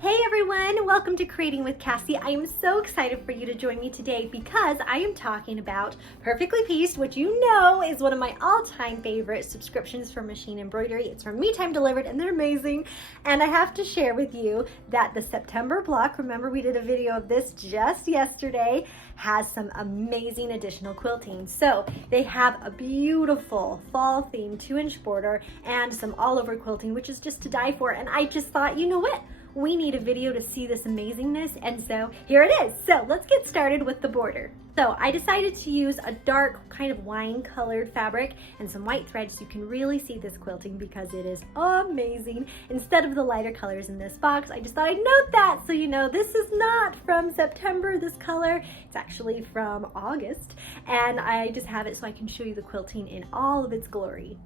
Hey everyone, welcome to Creating with Cassie. I am so excited for you to join me today because I am talking about Perfectly Pieced, which you know is one of my all-time favorite subscriptions for machine embroidery. It's from Me Time Delivered and they're amazing. And I have to share with you that the September block, remember we did a video of this just yesterday, has some amazing additional quilting. So they have a beautiful fall themed 2-inch border and some all over quilting, which is just to die for. And I just thought, you know what? We need a video to see this amazingness, and so here it is. So let's get started with the border. So I decided to use a dark kind of wine colored fabric and some white thread so you can really see this quilting because it is amazing. Instead of the lighter colors in this box, I just thought I'd note that so you know this is not from September, this color. It's actually from August, and I just have it so I can show you the quilting in all of its glory.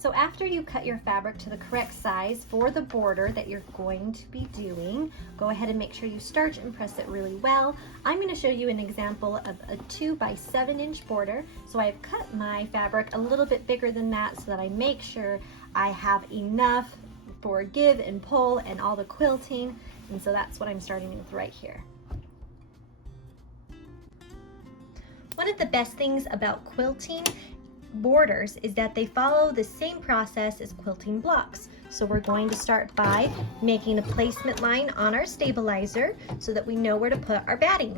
So after you cut your fabric to the correct size for the border that you're going to be doing, go ahead and make sure you starch and press it really well. I'm going to show you an example of a 2 by 7 inch border. So I've cut my fabric a little bit bigger than that so that I make sure I have enough for give and pull and all the quilting. And so that's what I'm starting with right here. One of the best things about quilting borders is that they follow the same process as quilting blocks. So we're going to start by making a placement line on our stabilizer so that we know where to put our batting.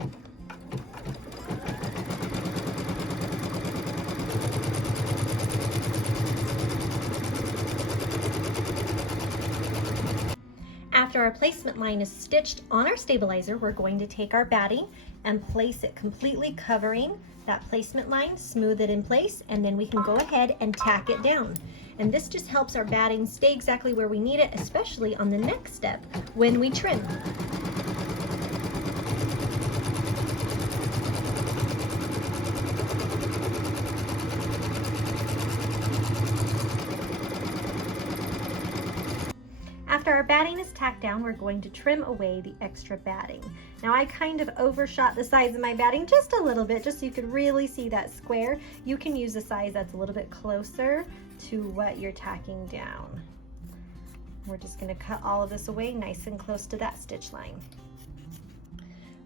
After our placement line is stitched on our stabilizer, we're going to take our batting and place it completely covering that placement line, smooth it in place, and then we can go ahead and tack it down. And this just helps our batting stay exactly where we need it, especially on the next step when we trim. After our batting is tacked down, we're going to trim away the extra batting. Now I kind of overshot the size of my batting just a little bit, just so you could really see that square. You can use a size that's a little bit closer to what you're tacking down. We're just going to cut all of this away nice and close to that stitch line.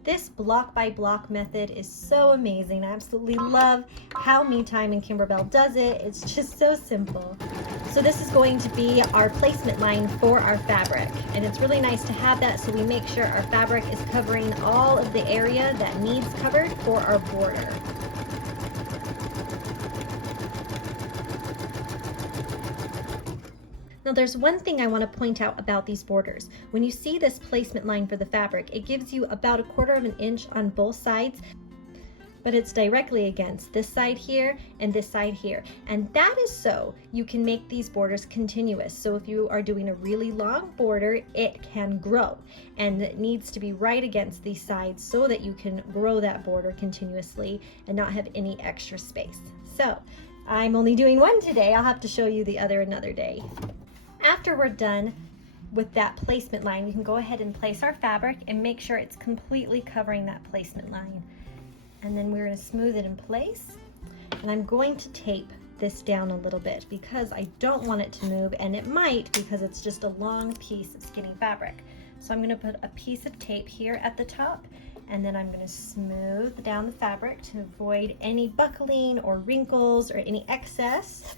This block by block method is so amazing. I absolutely love how Me Time and Kimberbell does it. It's just so simple. So this is going to be our placement line for our fabric. And it's really nice to have that so we make sure our fabric is covering all of the area that needs covered for our border. Now there's one thing I want to point out about these borders. When you see this placement line for the fabric, it gives you about 1/4 of an inch on both sides, but it's directly against this side here and this side here. And that is so you can make these borders continuous. So if you are doing a really long border, it can grow. And it needs to be right against these sides so that you can grow that border continuously and not have any extra space. So I'm only doing one today. I'll have to show you the other another day. After we're done with that placement line, we can go ahead and place our fabric and make sure it's completely covering that placement line. And then we're going to smooth it in place. And I'm going to tape this down a little bit because I don't want it to move, and it might because it's just a long piece of skinny fabric. So I'm going to put a piece of tape here at the top, and then I'm going to smooth down the fabric to avoid any buckling or wrinkles or any excess.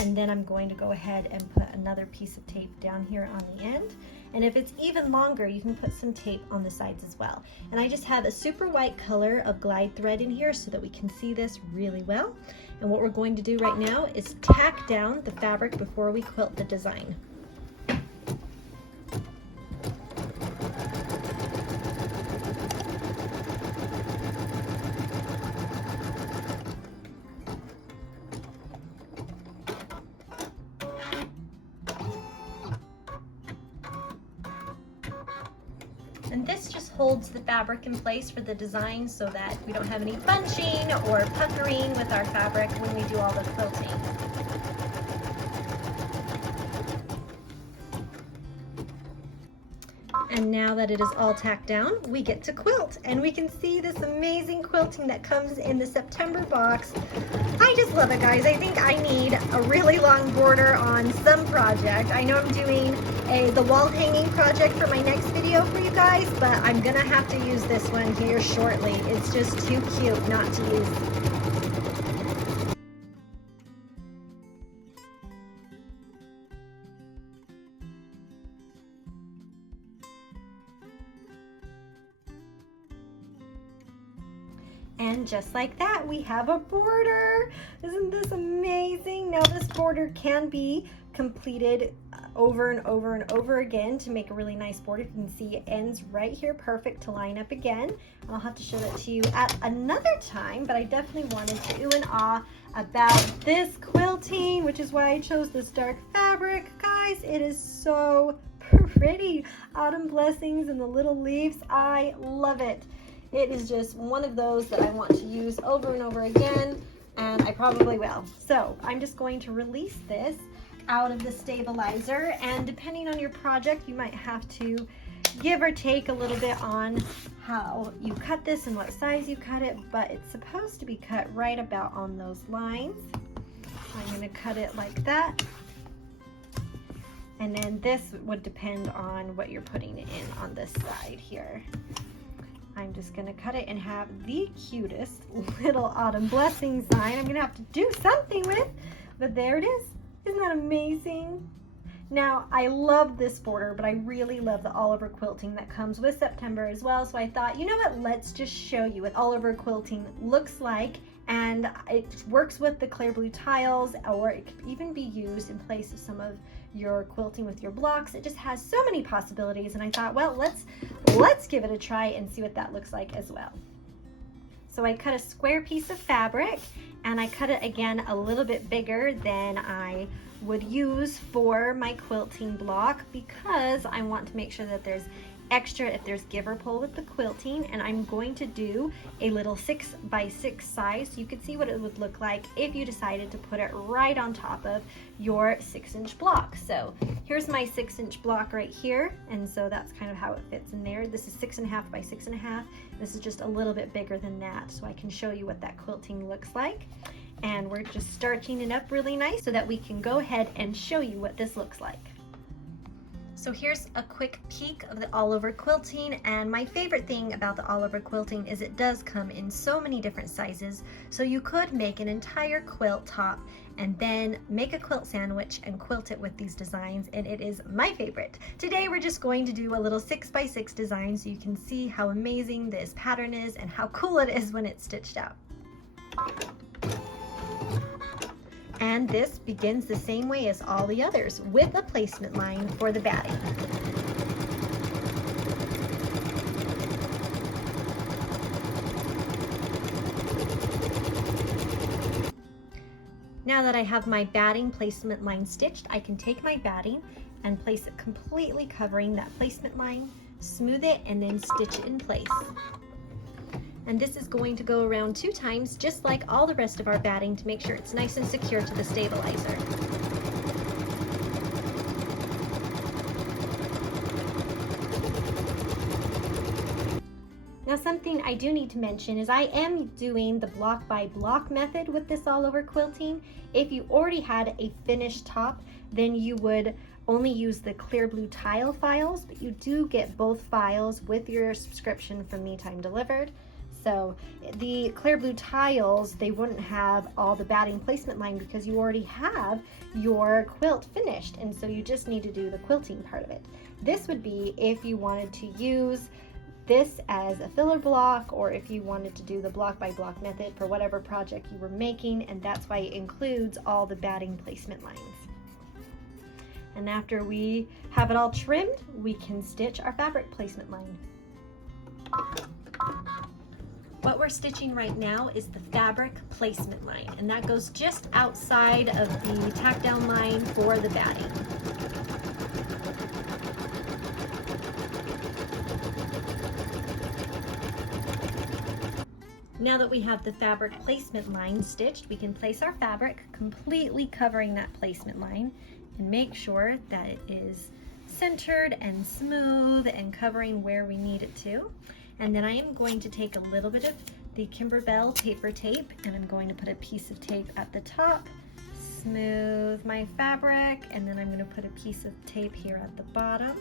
And then I'm going to go ahead and put another piece of tape down here on the end. And if it's even longer, you can put some tape on the sides as well. And I just have a super white color of glide thread in here so that we can see this really well. And what we're going to do right now is tack down the fabric before we quilt the design. And this just holds the fabric in place for the design so that we don't have any bunching or puckering with our fabric when we do all the quilting. And now that it is all tacked down, we get to quilt, and we can see this amazing quilting that comes in the September box. I just love it, guys. I think I need a really long border on some project. I know I'm doing the wall hanging project for my next video for you guys, but I'm gonna have to use this one here shortly. It's just too cute not to use. And just like that, we have a border. Isn't this amazing? Now this border can be completed over and over and over again to make a really nice border. You can see it ends right here, perfect to line up again. I'll have to show that to you at another time, but I definitely wanted to ooh and ah about this quilting, which is why I chose this dark fabric. Guys, it is so pretty. Autumn blessings and the little leaves. I love it. It is just one of those that I want to use over and over again, and I probably will. So I'm just going to release this out of the stabilizer, and depending on your project, you might have to give or take a little bit on how you cut this and what size you cut it, but it's supposed to be cut right about on those lines. I'm going to cut it like that. And then this would depend on what you're putting it in on this side here. I'm just gonna cut it and have the cutest little autumn blessing sign I'm gonna have to do something with, but there it is. Isn't that amazing? Now, I love this border, but I really love the all over quilting that comes with September as well. So I thought, you know what, let's just show you what all over quilting looks like. And it works with the clear blue tiles, or it could even be used in place of some of your quilting with your blocks. It just has so many possibilities, and I thought, well, let's give it a try and see what that looks like as well. So I cut a square piece of fabric, and I cut it again a little bit bigger than I would use for my quilting block, because I want to make sure that there's extra if there's give or pull with the quilting. And I'm going to do a little 6x6 size so you can see what it would look like if you decided to put it right on top of your 6-inch block. So here's my 6-inch block right here, and so that's kind of how it fits in there. This is 6.5 by 6.5. This is just a little bit bigger than that, so I can show you what that quilting looks like. And we're just starching it up really nice so that we can go ahead and show you what this looks like. So here's a quick peek of the all over quilting, and my favorite thing about the all over quilting is it does come in so many different sizes, so you could make an entire quilt top and then make a quilt sandwich and quilt it with these designs, and it is my favorite. Today we're just going to do a little 6x6 design so you can see how amazing this pattern is and how cool it is when it's stitched out. And this begins the same way as all the others, with a placement line for the batting. Now that I have my batting placement line stitched, I can take my batting and place it completely covering that placement line, smooth it, and then stitch it in place. And this is going to go around 2 times, just like all the rest of our batting, to make sure it's nice and secure to the stabilizer. Now, something I do need to mention is I am doing the block by block method with this all over quilting. If you already had a finished top, then you would only use the clear blue tile files, but you do get both files with your subscription from Me Time Delivered. So the clear blue tiles, they wouldn't have all the batting placement line because you already have your quilt finished, and so you just need to do the quilting part of it. This would be if you wanted to use this as a filler block, or if you wanted to do the block by block method for whatever project you were making, and that's why it includes all the batting placement lines. And after we have it all trimmed, we can stitch our fabric placement line. What we're stitching right now is the fabric placement line, and that goes just outside of the tack down line for the batting. Now that we have the fabric placement line stitched, we can place our fabric completely covering that placement line and make sure that it is centered and smooth and covering where we need it to. And then I am going to take a little bit of the Kimberbell paper tape and I'm going to put a piece of tape at the top, smooth my fabric, and then I'm going to put a piece of tape here at the bottom.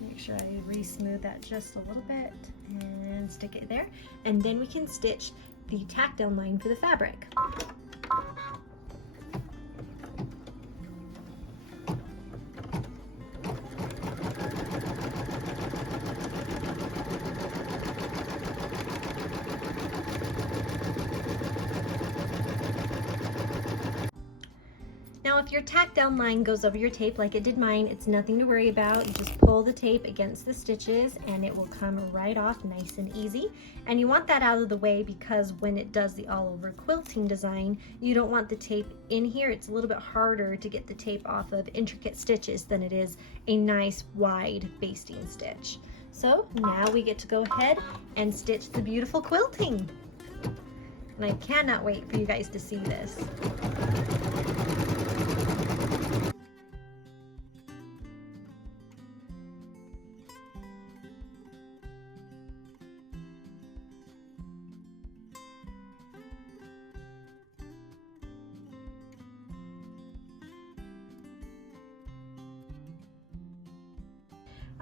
Make sure I re-smooth that just a little bit and stick it there. And then we can stitch the tack down line for the fabric. Now if your tack down line goes over your tape like it did mine, it's nothing to worry about. You just pull the tape against the stitches and it will come right off nice and easy. And you want that out of the way because when it does the all over quilting design, you don't want the tape in here. It's a little bit harder to get the tape off of intricate stitches than it is a nice wide basting stitch. So now we get to go ahead and stitch the beautiful quilting. And I cannot wait for you guys to see this.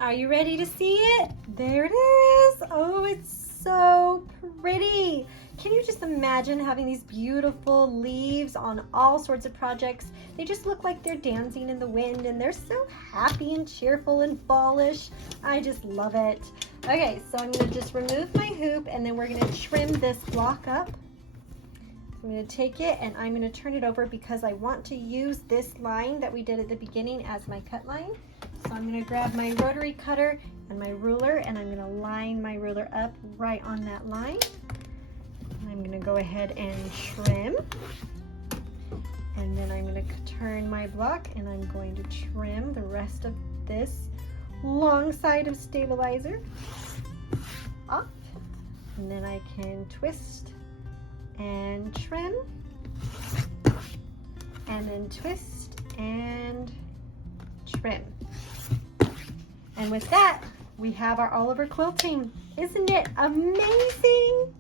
Are you ready to see it? There it is. Oh, it's so pretty. Can you just imagine having these beautiful leaves on all sorts of projects? They just look like they're dancing in the wind and they're so happy and cheerful and fallish. I just love it. Okay, so I'm going to just remove my hoop and then we're going to trim this block up. I'm going to take it and I'm going to turn it over because I want to use this line that we did at the beginning as my cut line. So I'm going to grab my rotary cutter and my ruler and I'm going to line my ruler up right on that line. I'm going to go ahead and trim. And then I'm going to turn my block and I'm going to trim the rest of this long side of stabilizer off. And then I can twist and trim, and then twist and trim. And with that, we have our all over quilting. Isn't it amazing?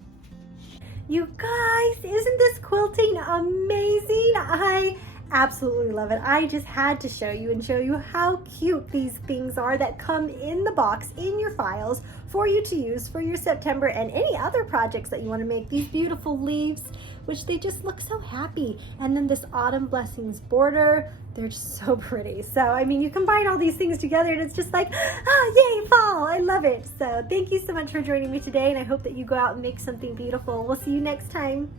You guys, isn't this quilting amazing? I absolutely love it. I just had to show you and show you how cute these things are that come in the box in your files for you to use for your September and any other projects that you want to make. These beautiful leaves, which they just look so happy. And then this autumn blessings border, they're just so pretty. So, I mean, you combine all these things together and it's just like, yay, fall. I love it. So thank you so much for joining me today. And I hope that you go out and make something beautiful. We'll see you next time.